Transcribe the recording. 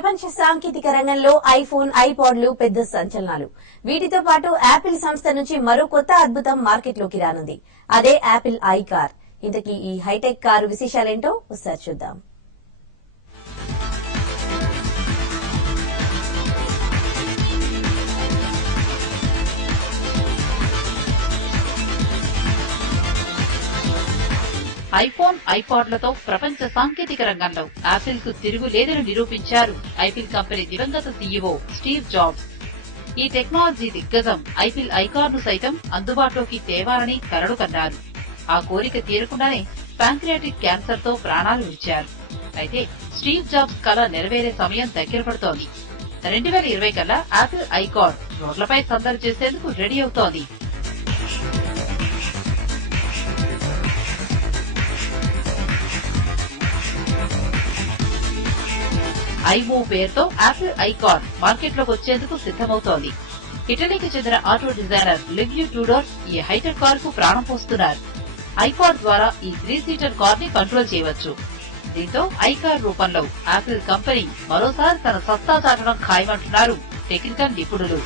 ప్రపంచ సాంకేతిక రంగంలో ఐఫోన్, ఐపాడ్లు పెద్ద సంచలనాలు. వీటితో పాటు యాపిల్ సంస్థ నుంచి మరో కొత్త అద్భుతం మార్కెట్లోకి రానుంది. అదే యాపిల్ ఐ కార్. ఇంతకీ ఈ హైటెక్ కారు విశేషాలేంటో ఒకసారి చూద్దాం. ఐఫోన్, ఐపాడ్లతో ప్రపంచ సాంకేతిక రంగంలో యాపిల్ కు తిరుగులేదని నిరూపించారు ఐపిల్ కంపెనీ దివంగత సీఈఓ స్టీవ్ జాబ్స్. ఈ టెక్నాలజీ దిగ్గజం ఐపిల్ ఐకార్ ను సైతం అందుబాటులోకి తేవాలని కలలు కన్నారు. ఆ కోరిక తీరకుండానే ప్యాంక్రియాటిక్ క్యాన్సర్ తో ప్రాణాలు విడిచారు. అయితే స్టీవ్ జాబ్స్ కల నెరవేరే సమయం దగ్గర పడుతోంది. 2020 కల్లా యాపిల్ ఐకార్ రోడ్లపై సందడి చేసేందుకు రెడీ అవుతోంది. ఐమూవ్ పేరుతో యాపిల్ ఐకార్ మార్కెట్ లోకి వచ్చేందుకు సిద్దమవుతోంది. ఇటలీకి చెందిన ఆటో డిజైనర్ లివ్యూ టూడోర్ ఈ హైటెక్ కార్ కు ప్రాణం పోస్తున్నారు. ఐపాడ్ ద్వారా ఈ 3 సీటర్ కార్ ని కంట్రోల్ చేయవచ్చు. దీంతో ఐకార్ రూపంలో యాపిల్ కంపెనీ మరోసారి తన సత్తా చాటడం ఖాయమంటున్నారు టెక్నికల్ నిపుణులు.